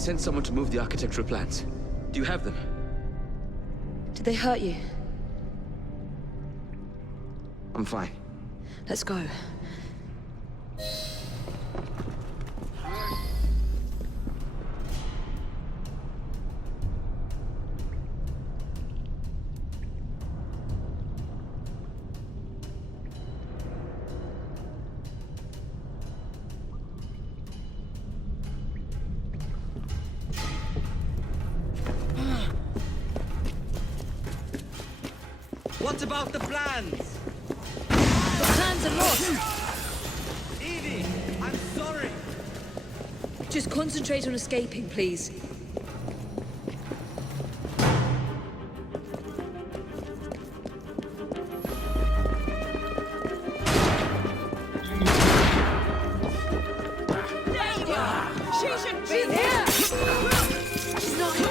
sent someone to move the architectural plans. Do you have them? Did they hurt you? I'm fine. Let's go. What about the plans? The plans are lost! Evie, I'm sorry. Just concentrate on escaping, please. She should be here! She's not here!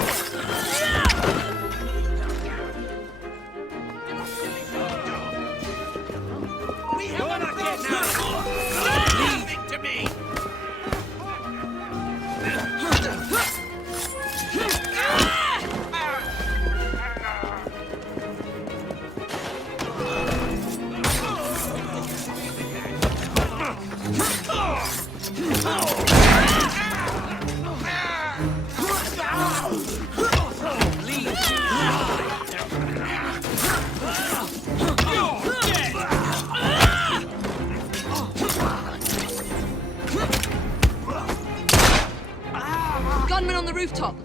Gunman on the rooftop!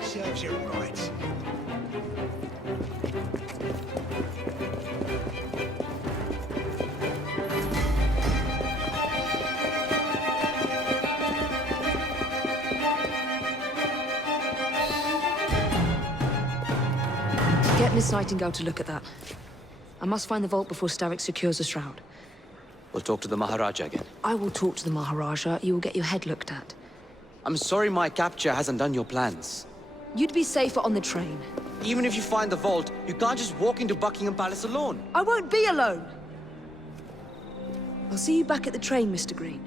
Serves you right. Get Miss Nightingale to look at that. I must find the vault before Starrick secures the shroud. We'll talk to the Maharaja again. I will talk to the Maharaja. You will get your head looked at. I'm sorry my capture hasn't done your plans. You'd be safer on the train. Even if you find the vault, you can't just walk into Buckingham Palace alone. I won't be alone! I'll see you back at the train, Mr. Green.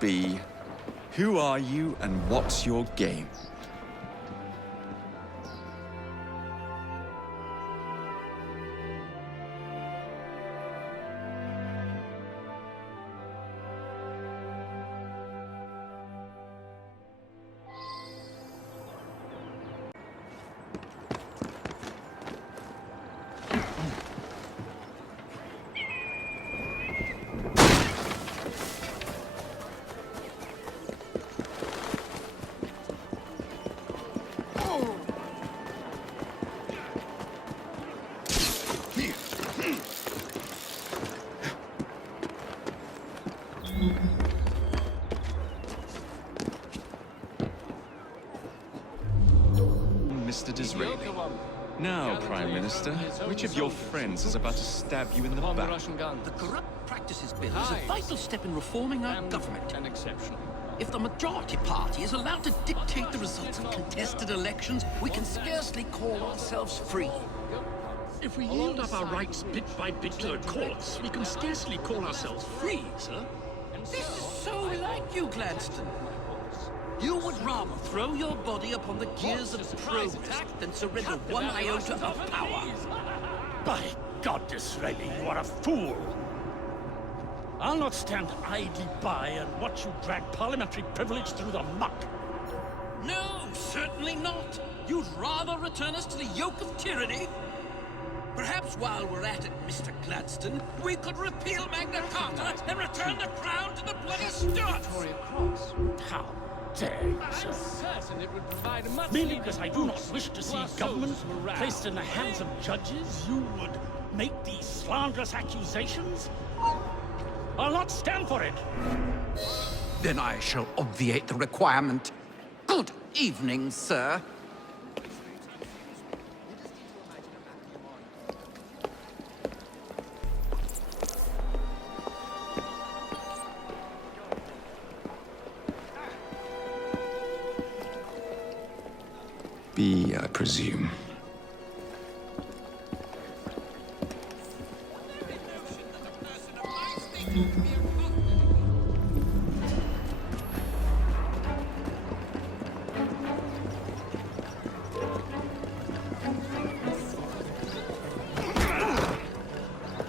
B, who are you and what's your game? Mr. Disraeli. Now, Prime Minister, which of your friends is about to stab you in the back? The Corrupt Practices Bill is a vital step in reforming our government. If the majority party is allowed to dictate the results of contested elections, we can scarcely call ourselves free. If we yield up our rights bit by bit to the courts, we can scarcely call ourselves free, sir. This is so like you, Gladstone. You would rather throw your body upon the gears of progress than surrender one iota of power. By God, Disraeli, you are a fool! I'll not stand idly by and watch you drag parliamentary privilege through the muck. No, certainly not. You'd rather return us to the yoke of tyranny? Perhaps while we're at it, Mr. Gladstone, we could repeal Magna Carta and return the crown to the bloody Stuarts! How dare you, sir? Merely because I do not wish to see government placed in the hands of judges, you would make these slanderous accusations? I'll not stand for it! Then I shall obviate the requirement. Good evening, sir. B, I presume.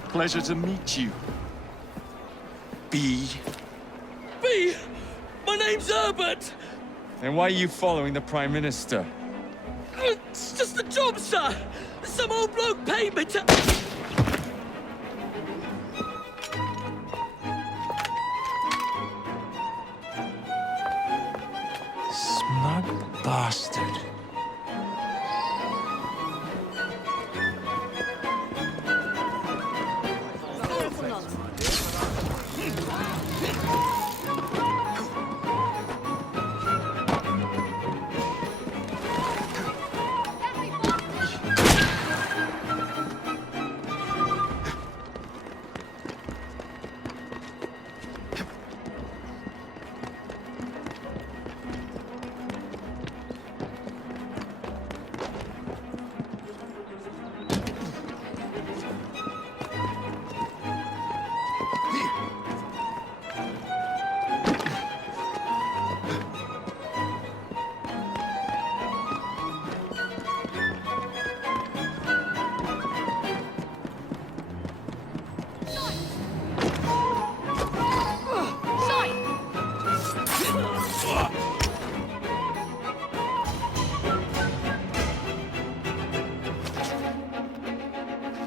Pleasure to meet you. B. B! My name's Herbert! And why are you following the Prime Minister? It's just the job, sir! Some old bloke paid me to... Smug bastard.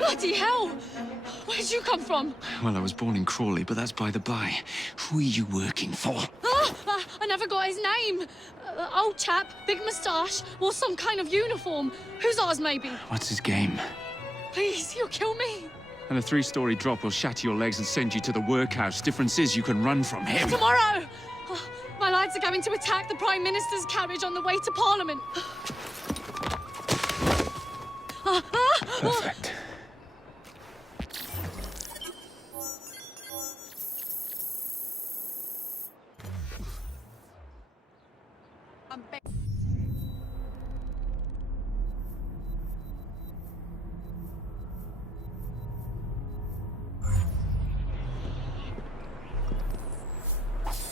Bloody hell! Where'd you come from? Well, I was born in Crawley, but that's by the by. Who are you working for? I never got his name. Old chap, big moustache, wore some kind of uniform. Who's ours, maybe? What's his game? Please, you'll kill me. And a 3-story drop will shatter your legs and send you to the workhouse. Difference is you can run from him. Tomorrow! My lads are going to attack the Prime Minister's carriage on the way to Parliament. Perfect.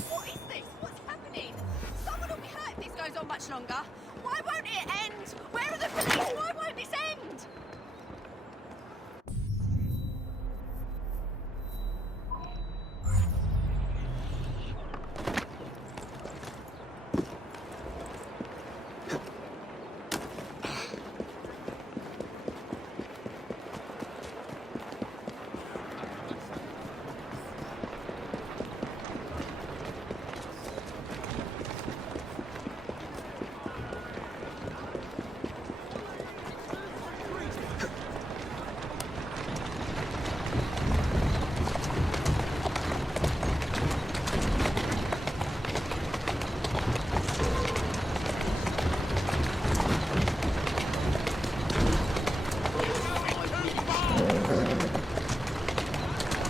What is this? What's happening? Someone will be hurt if this goes on much longer. Why won't it end? Where are the police? Why won't this end?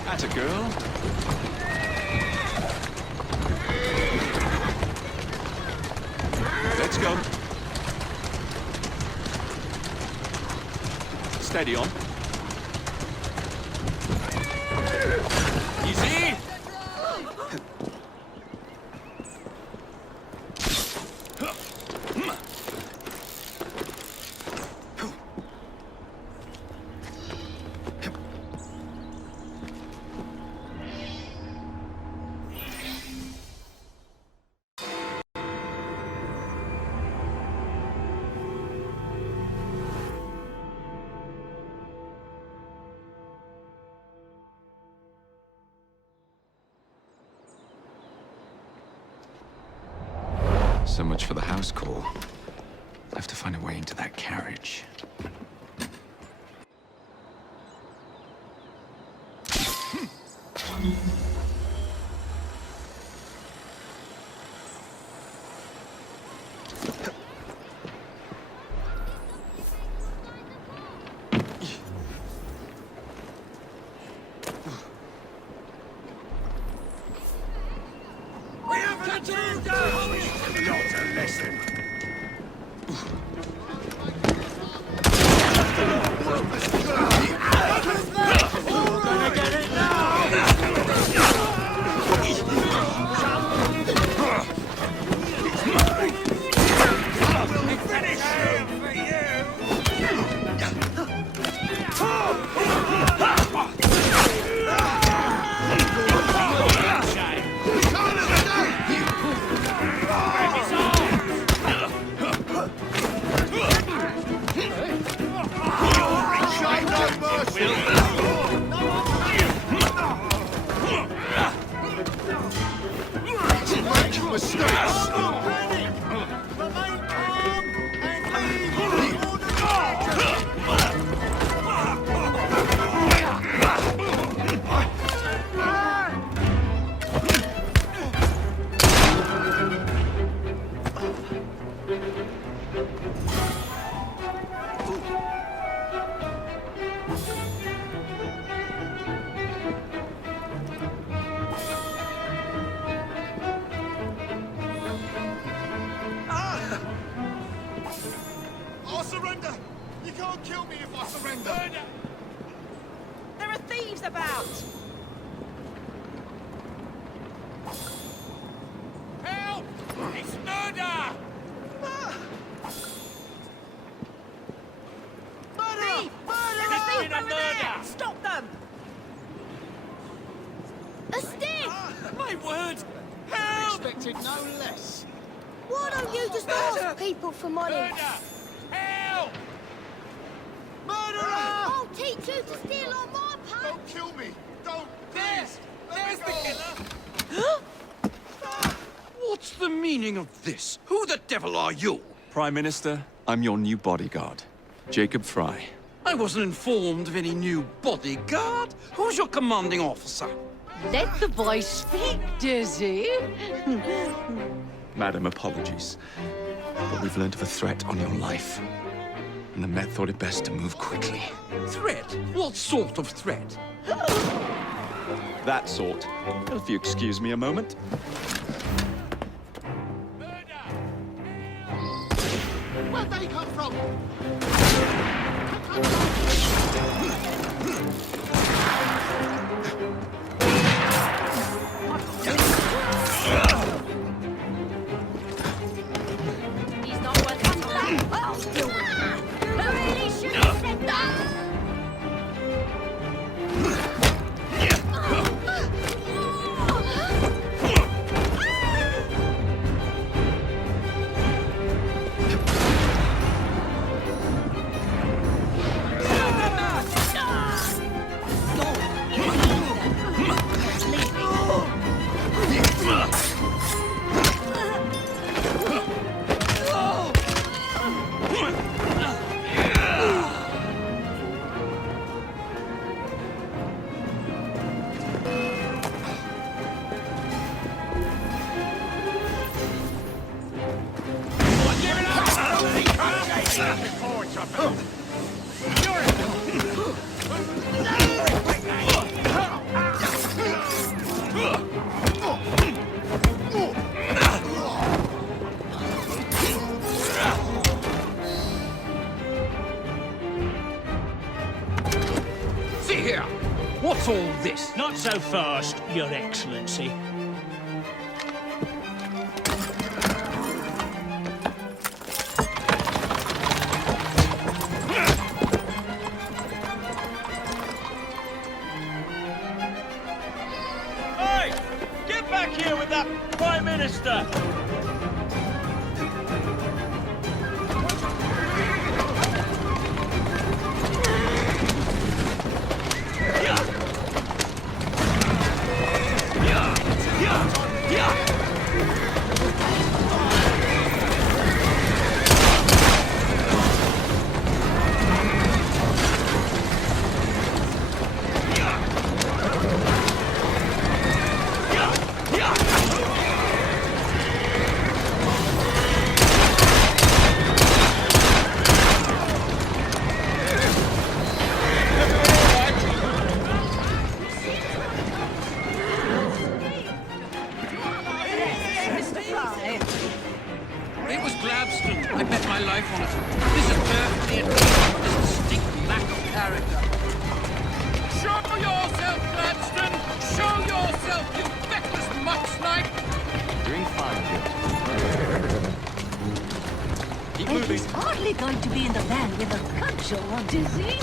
Atta girl. Let's go. Steady on. Easy. So much for the house call. I have to find a way into that carriage. Not a lesson. I'll surrender! You can't kill me if I surrender! There are thieves about! Help! It's murder! Thief! There's a thief over there! Stop them! A stick! My word! Help! Expected no less. Why don't you just ask people for money? Murder! Help! Murder! Oh, T2 to steal all my parts! Don't kill me! Don't! There's Please! the killer! What's the meaning of this? Who the devil are you? Prime Minister, I'm your new bodyguard, Jacob Fry. I wasn't informed of any new bodyguard. Who's your commanding officer? Let the boy speak, Dizzy. Madam, apologies. But we've learned of a threat on your life. And the Met thought it best to move quickly. Threat? What sort of threat? That sort. If you excuse me a moment. Where'd they come from? He's not welcome back. I'll do it. Who really should have said that? See here! What's all this? Not so fast, Your Excellency. Hey! Get back here with that Prime Minister! It was Gladstone. I bet my life on it. This is perfectly at this distinct lack of character. Show yourself, Gladstone! Show yourself, you feckless muck-snipe! Doing fine, Keep And moving. he's hardly going to be in the van with a cudgel, Dizzy.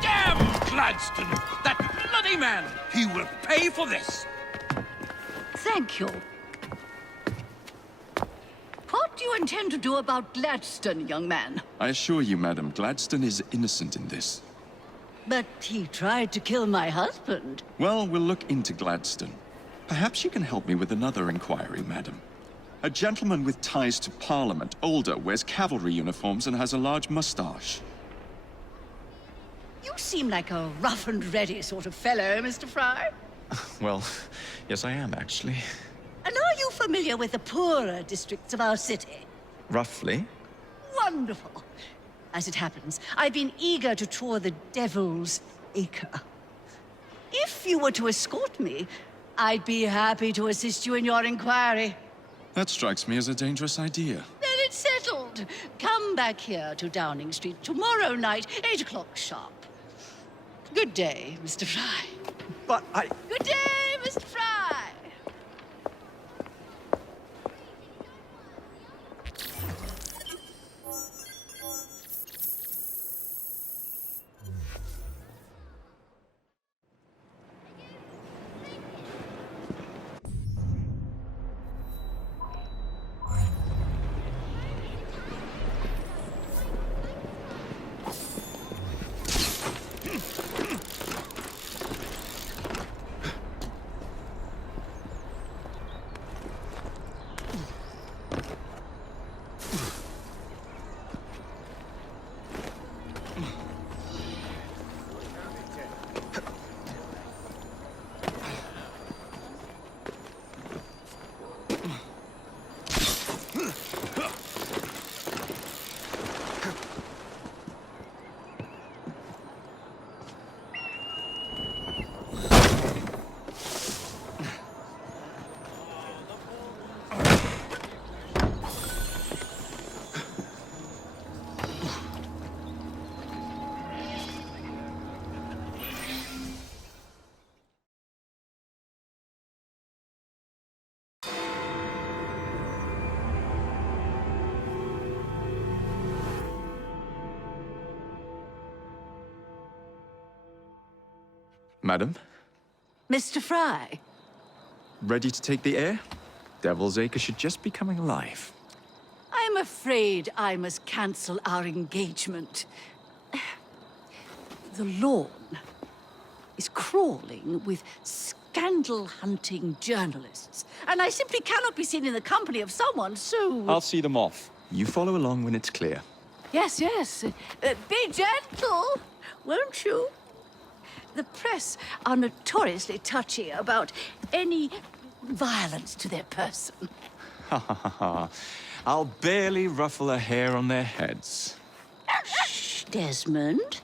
Damn Gladstone! That bloody man! He will pay for this! Thank you. What do you intend to do about Gladstone, young man? I assure you, Madam, Gladstone is innocent in this. But he tried to kill my husband. Well, we'll look into Gladstone. Perhaps you can help me with another inquiry, Madam. A gentleman with ties to Parliament, older, wears cavalry uniforms and has a large mustache. You seem like a rough and ready sort of fellow, Mr. Fry. Well, yes I am, actually. And are you familiar with the poorer districts of our city? Roughly. Wonderful. As it happens, I've been eager to tour the Devil's Acre. If you were to escort me, I'd be happy to assist you in your inquiry. That strikes me as a dangerous idea. Then it's settled. Come back here to Downing Street tomorrow night, 8 o'clock sharp. Good day, Mr. Fry. But I... Good day, Mr. Fry. Madam, Mr. Fry. ready to take the air? Devil's Acre should just be coming alive. I'm afraid I must cancel our engagement. The lawn is crawling with scandal-hunting journalists, and I simply cannot be seen in the company of someone so... I'll see them off. You follow along when it's clear. Yes, yes. Be gentle, won't you? The press are notoriously touchy about any violence to their person. Ha ha ha ha. I'll barely ruffle a hair on their heads. Shh, Desmond.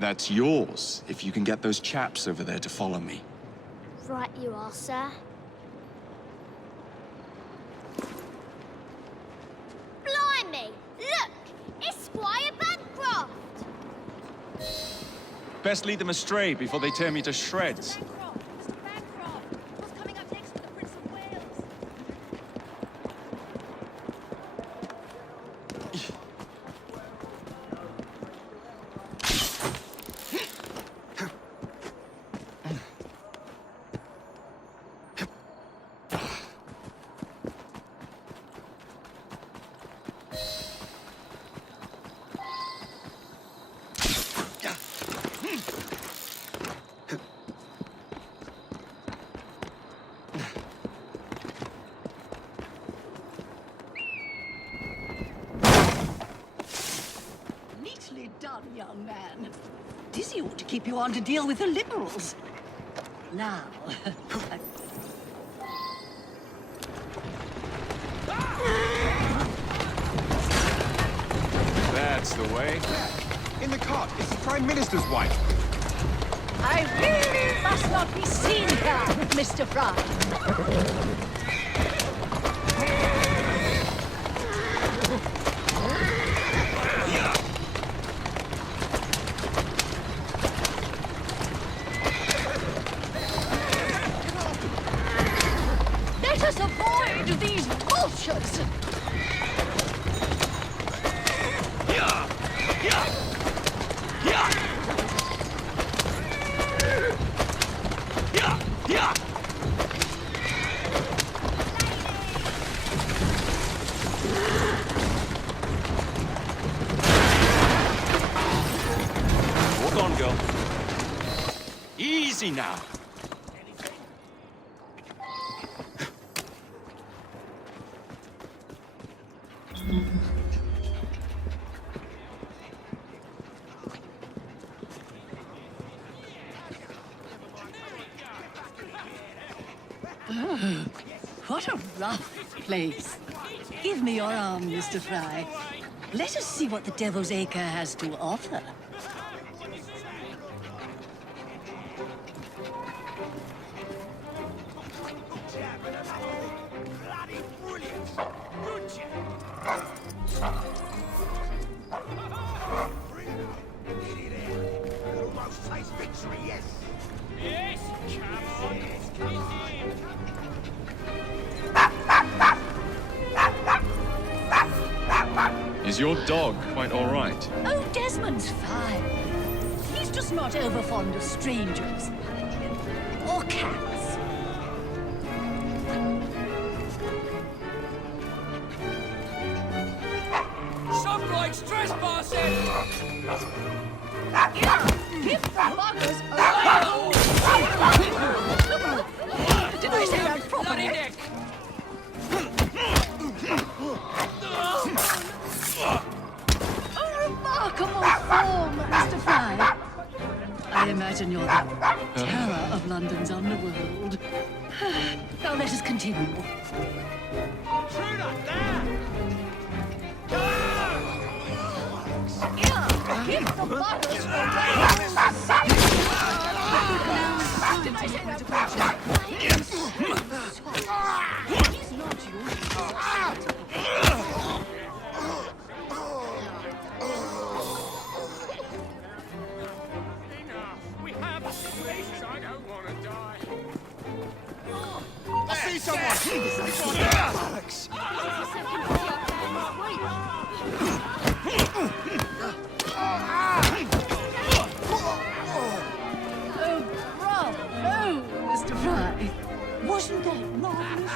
That's yours, if you can get those chaps over there to follow me. Right you are, sir. Blimey! Look! It's Squire Bancroft! Best lead them astray before they tear me to shreds. Bancroft! Mr. Bancroft! What's coming up next for the Prince of Wales? Neatly done, young man. Dizzy ought to keep you on to deal with the liberals. Now... That's the way. In the cart, it's the Prime Minister's wife. I really must not be seen here, Mr. Fry. Let us avoid these vultures. Walk on, girl. Easy now. What a rough place. Give me your arm, Mr. Fry. Let us see what the Devil's Acre has to offer. Bloody brilliant! Good job! Nearly there. Could almost taste victory, yes. Yes, come on. Is your dog quite all right? Oh, Desmond's fine. He's just not over fond of strangers. Or cats. Some likes trespassing! Give the buggers a... Did I say that Bloody properly? neck! A remarkable form, Mr. Fry. I imagine you're the terror of London's underworld. Now let us continue. Intruder, there! Give the bottles Did I say that? He's not yours. We have a situation. I don't want to die. I see someone! Alex! Oh, bravo, Mr. Fry. Wasn't that marvelous?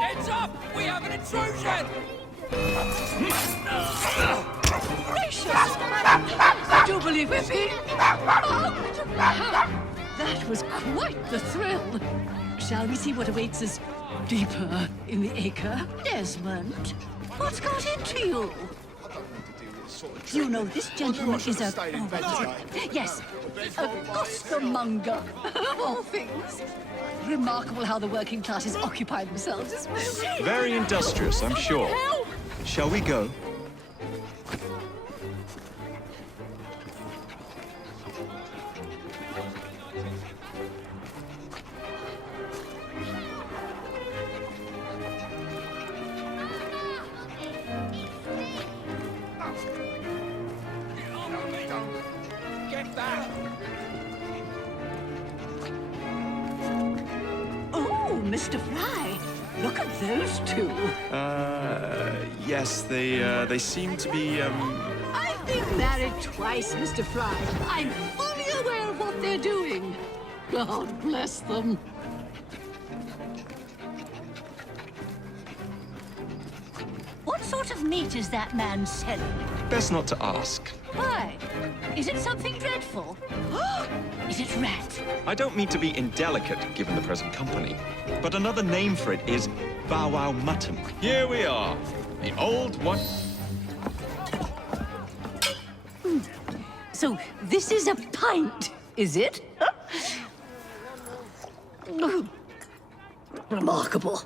Heads up! We have an intrusion! I do believe we're being mugged. That was quite the thrill. Shall we see what awaits us deeper in the acre? Desmond, what's got into you? You know, this gentleman is a... yes, a costermonger, of all things. Remarkable how the working classes occupy themselves as well. Very industrious, I'm sure. Shall we go? Get back! Oh, Mr. Fry, look at those two. Yes, they seem to be, I've been married twice, Mr. Fry. I'm fully aware of what they're doing. God bless them. What sort of meat is that man selling? best not to ask. Why? Is it something dreadful? Is it rat? I don't mean to be indelicate, given the present company, but another name for it is bow wow mutton. Here we are, the old one. So this is a pint, is it? Remarkable.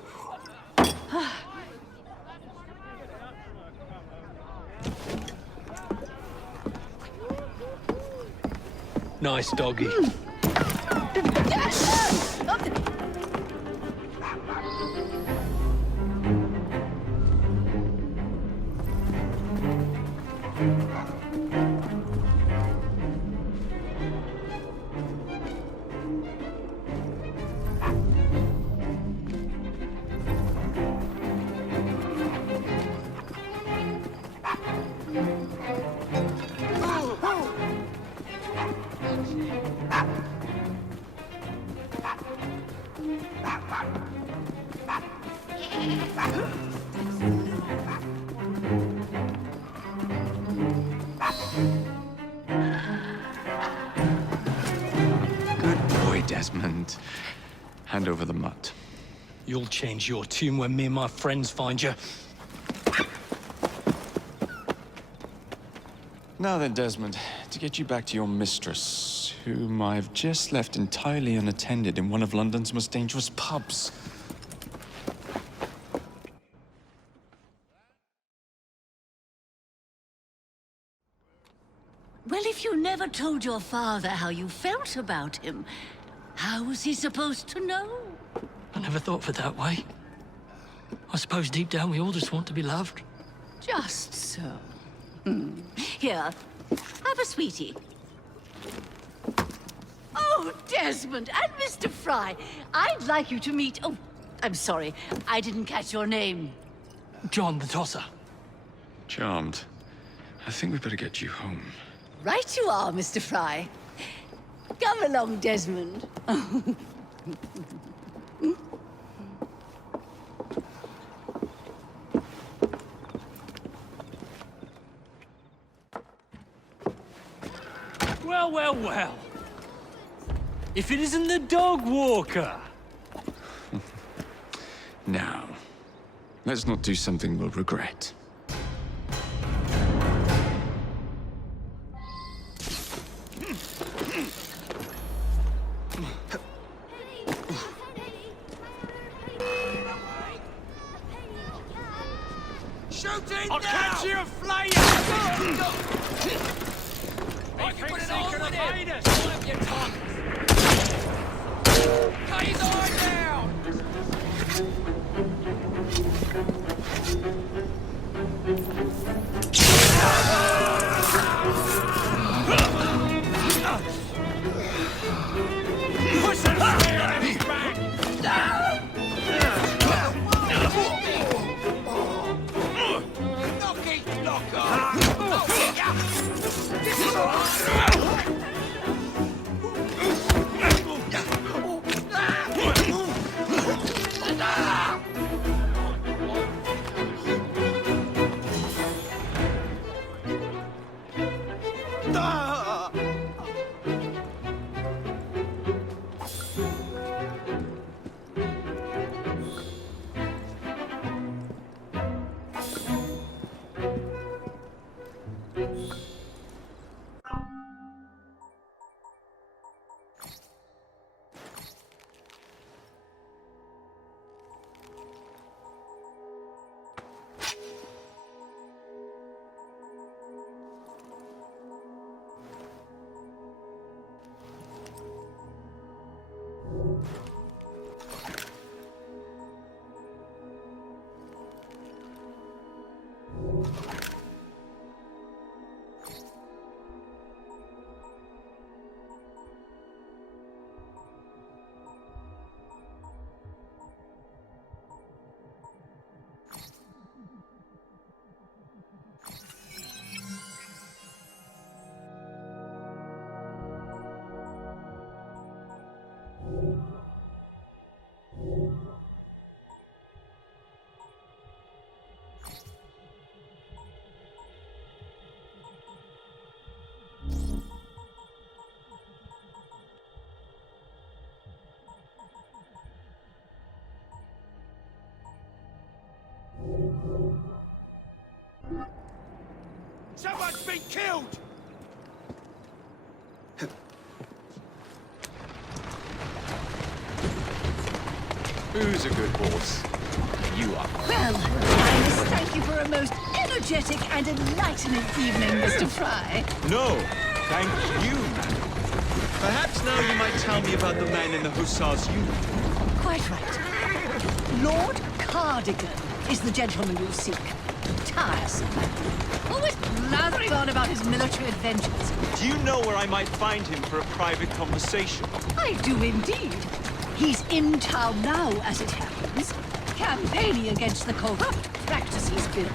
Nice doggy. Good boy, Desmond. Hand over the mutt. You'll change your tune when me and my friends find you. Now then, Desmond, to get you back to your mistress, whom I've just left entirely unattended in one of London's most dangerous pubs. Well, if you never told your father how you felt about him, how was he supposed to know? I never thought of it that way. I suppose deep down we all just want to be loved. Just so. Here, have a sweetie. Oh, Desmond and Mr. Fry, I'd like you to meet... Oh, I'm sorry, I didn't catch your name. John the Tosser. Charmed. I think we better get you home. Right you are, Mr. Fry. Come along, Desmond. Well, well, well. If it isn't the dog walker. Now, let's not do something we'll regret. Shooting I'll now! catch you aflame! I can put it on with him! us. Hold your tongue! Cut his eye down! Push that spear at his back! Knock his block off! Someone's been killed! Who's a good horse? You are. Well, I must thank you for a most energetic and enlightening evening, Mr. Fry. No, thank you, madam. Perhaps now you might tell me about the man in the hussar's uniform. Quite right. Lord Cardigan is the gentleman you seek. Tiresome. Always blathering on about his military adventures. Do you know where I might find him for a private conversation? I do indeed. He's in town now, as it happens, campaigning against the Corrupt Practices Bill.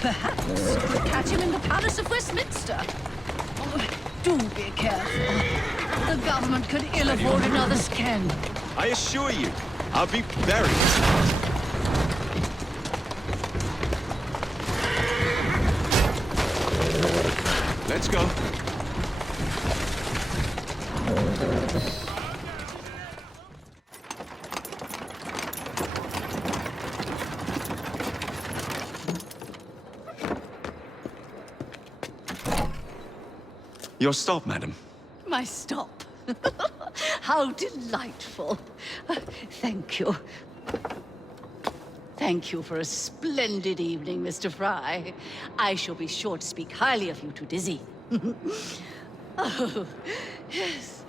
Perhaps you could catch him in the Palace of Westminster. Oh, do be careful. The government could ill afford another scandal. I assure you, I'll be very disappointed. Let's go. Your stop, madam. My stop. How delightful. Thank you. Thank you for a splendid evening, Mr. Fry. I shall be sure to speak highly of you to Dizzy. Oh, yes.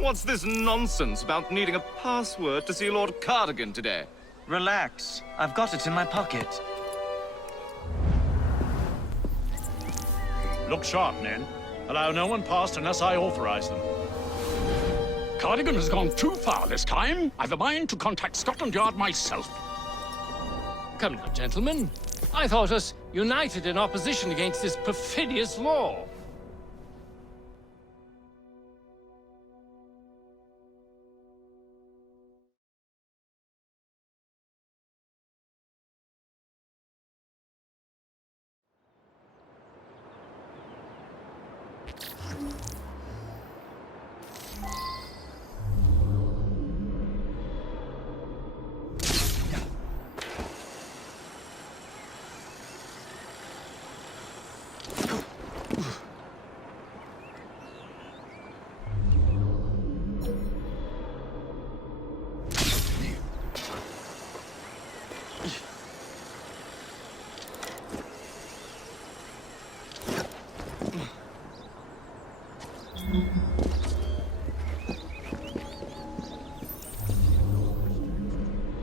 What's this nonsense about needing a password to see Lord Cardigan today? Relax. I've got it in my pocket. Look sharp, men. Allow no one past unless I authorize them. Cardigan has gone too far this time. I've a mind to contact Scotland Yard myself. Come now, gentlemen. I thought us united in opposition against this perfidious law.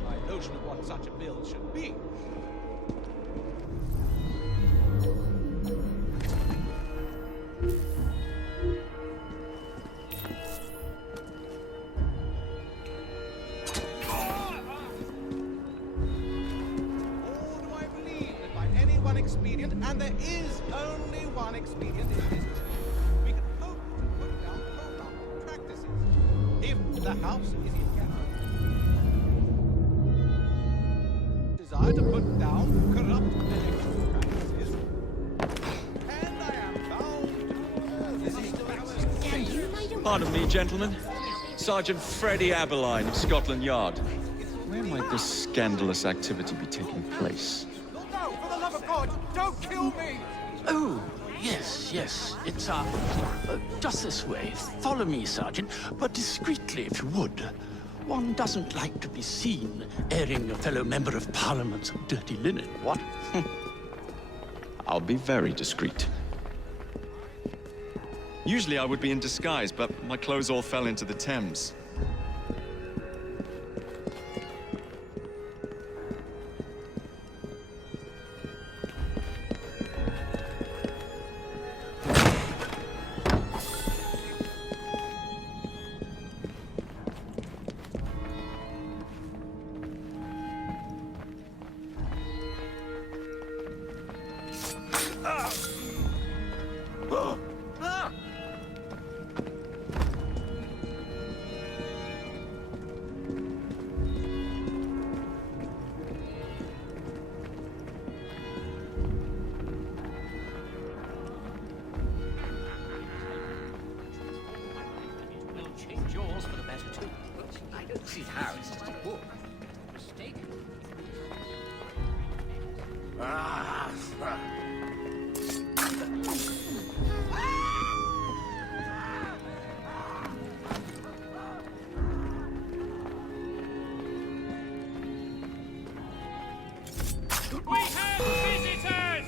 My notion of what such a bill should be. Or do I believe that by any one expedient, and there is only one expedient in this, we can hope to put down corrupt practices? If the House is in desire to put down corrupt electoral practices, and I am bound to this. Pardon me, gentlemen. Sergeant Freddie Aberline of Scotland Yard. Where might this scandalous activity be taking place? No, for the love of God, don't kill me! Oh, yes, yes. It's, just this way. Follow me, Sergeant, but discreetly, if you would. One doesn't like to be seen airing a fellow member of Parliament's dirty linen, what? I'll be very discreet. Usually I would be in disguise, but my clothes all fell into the Thames. Change yours for the better, too. I don't see how. It's just a book. Mistake. We have visitors!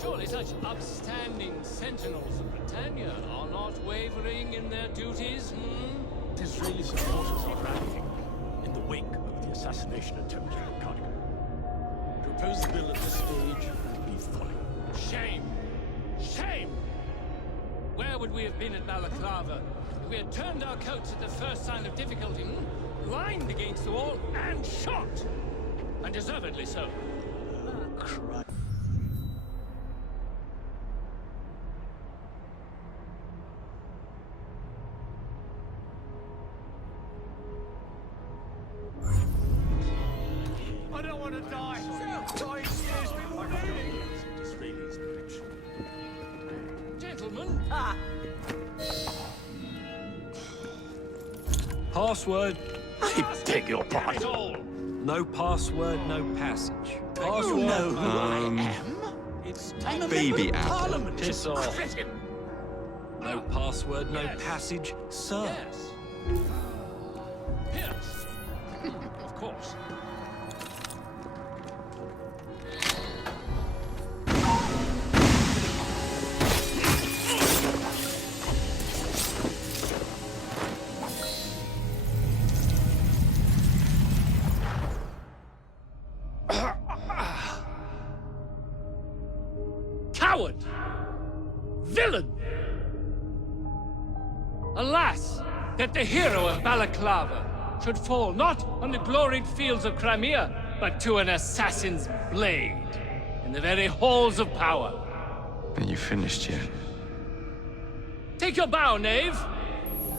Surely such upstanding sentinels of Britannia are not wavering in their duties, Disraeli supporters are rallying in the wake of the assassination attempt on Cardigan. To oppose the bill at this stage would be folly. Shame! Shame! Where would we have been at Balaclava if we had turned our coats at the first sign of difficulty, lined against the wall, and shot? And deservedly so. Christ. I don't want to die. Dying scares me more than anything. Gentlemen, Password. I beg your pardon. all. No password, no passage. Do Password. you know who I am? It's I'm a Baby member of apple. Parliament. Piss off. Cretin. No password, no Yes. passage, sir. Yes. Yes. Of course. Coward! Villain! Alas, that the hero of Balaclava should fall not on the gloried fields of Crimea, but to an assassin's blade in the very halls of power. Are you finished yet? Take your bow, knave,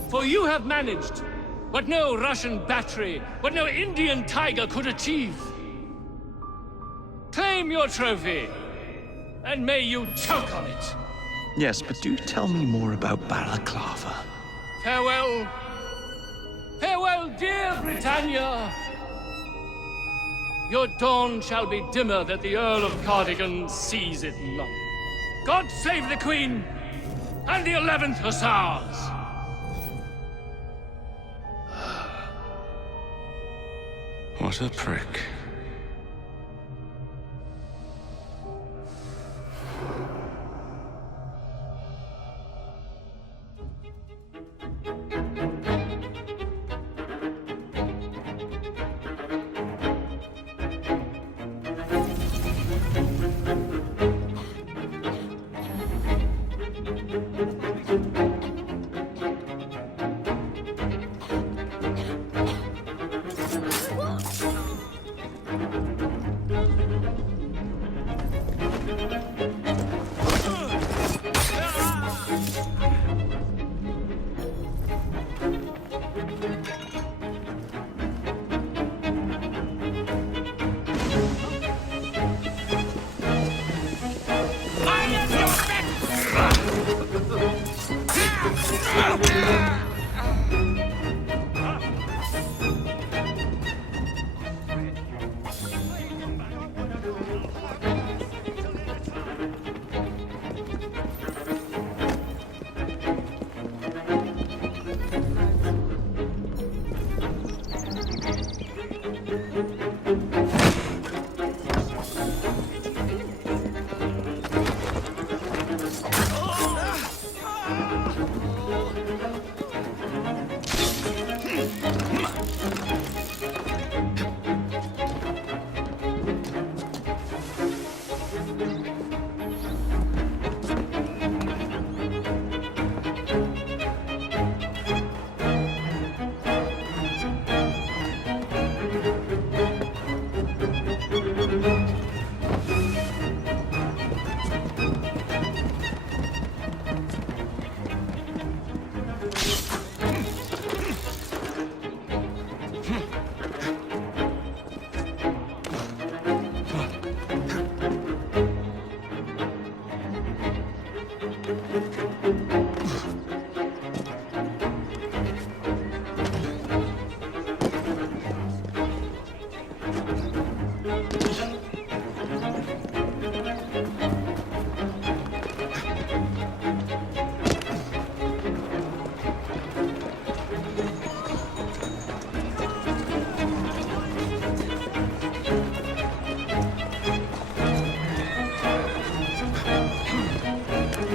for you have managed what no Russian battery, what no Indian tiger could achieve. Claim your trophy, and may you choke on it. Yes, but do tell me more about Balaclava. Farewell. Farewell, dear Britannia. Your dawn shall be dimmer that the Earl of Cardigan sees it not. God save the Queen and the 11th Hussars. What a prick.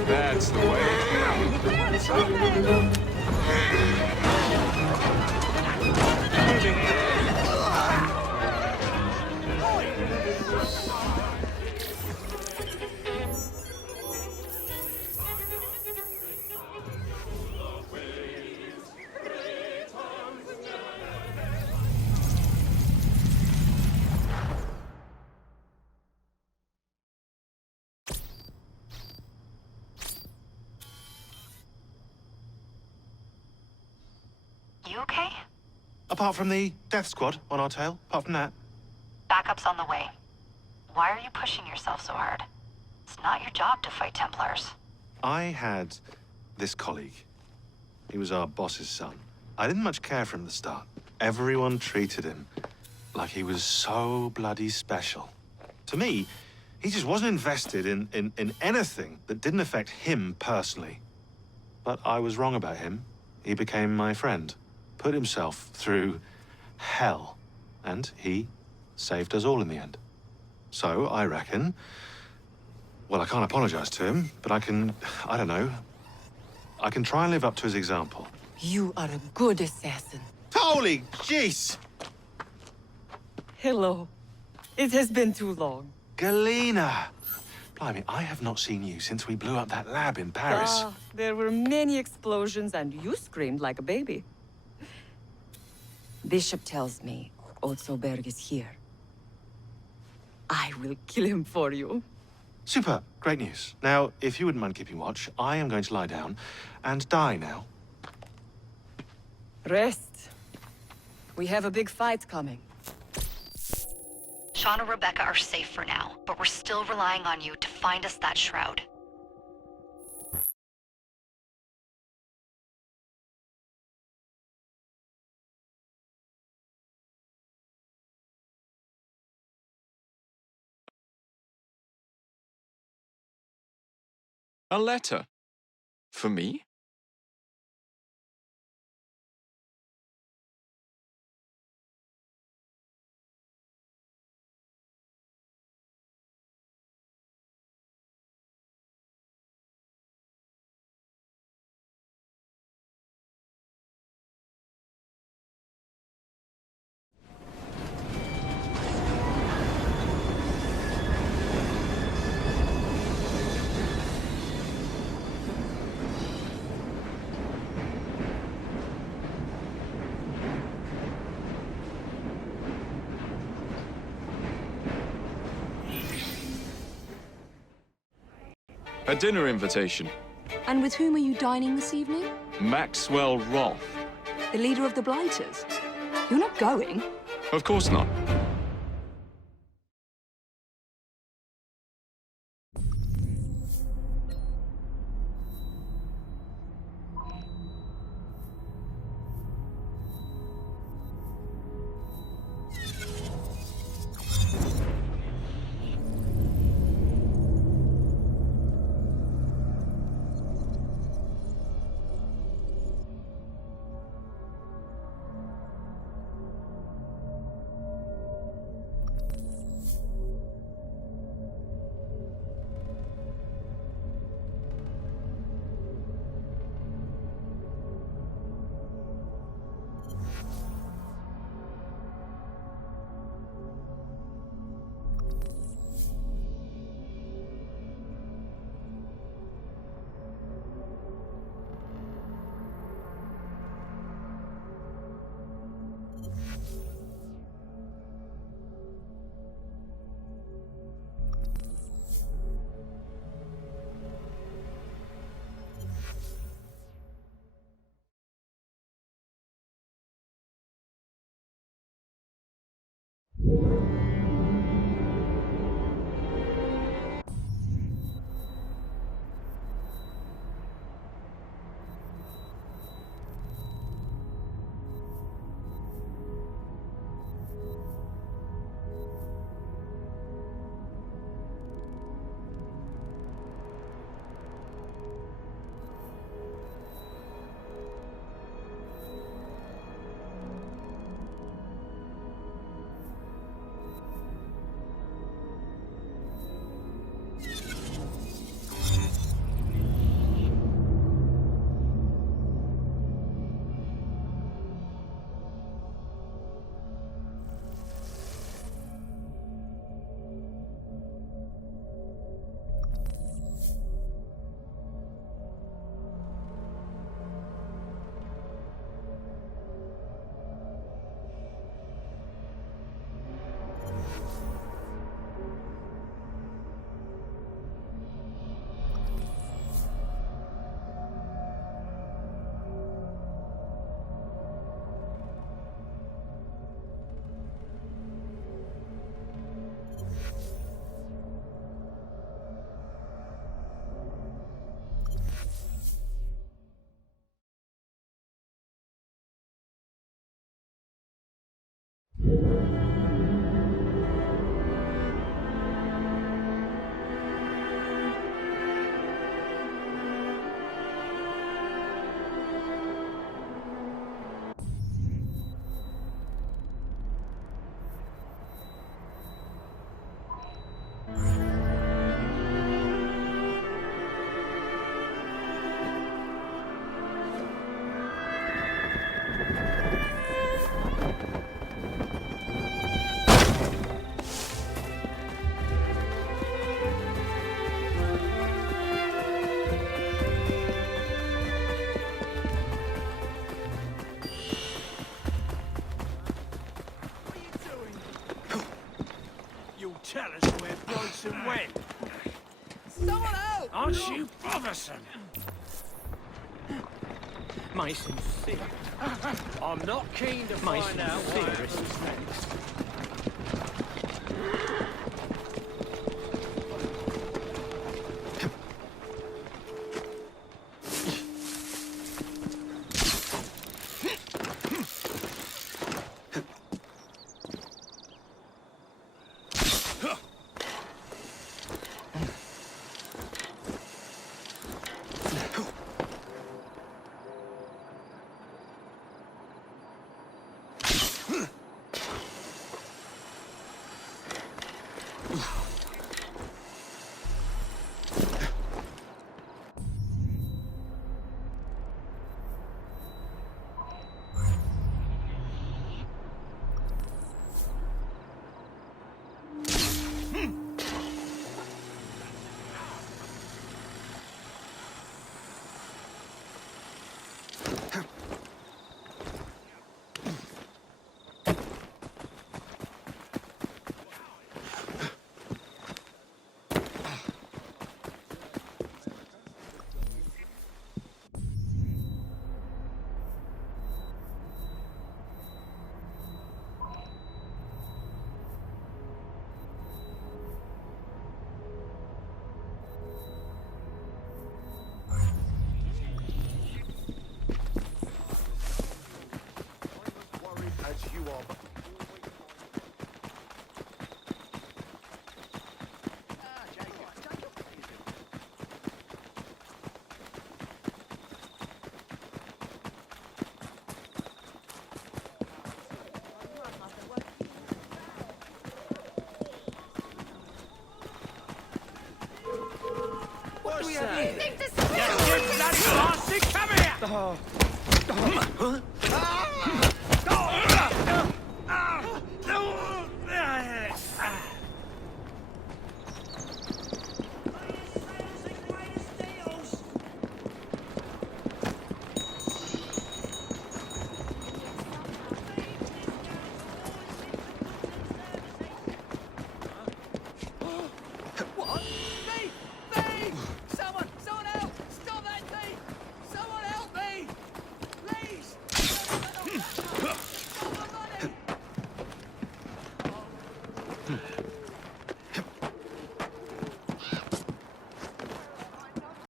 That's the way. You okay? Apart from the death squad on our tail, apart from that. Backup's on the way. Why are you pushing yourself so hard? It's not your job to fight Templars. I had this colleague. He was our boss's son. I didn't much care for him at the start. Everyone treated him like he was so bloody special. To me, he just wasn't invested in anything that didn't affect him personally. But I was wrong about him. He became my friend, put himself through hell, and he saved us all in the end. So I reckon, well, I can't apologize to him, but I don't know, I can try and live up to his example. You are a good assassin. Holy jeez! Hello. It has been too long. Galena! Blimey, I have not seen you since we blew up that lab in Paris. There were many explosions and you screamed like a baby. Bishop tells me Otsoberg is here. I will kill him for you. Super, great news. Now, if you wouldn't mind keeping watch, I am going to lie down and die now. Rest. We have a big fight coming. Sean and Rebecca are safe for now, but we're still relying on you to find us that shroud. A letter? For me? A dinner invitation. And with whom are you dining this evening? Maxwell Roth. The leader of the Blighters? You're not going? Of course not. tell us where Bronson went? Someone help! Aren't you bothersome? Mason Theory. I'm not keen to find out why it was next. As you are. What do we have here? Think this You bloody bastard! Come here! Ah!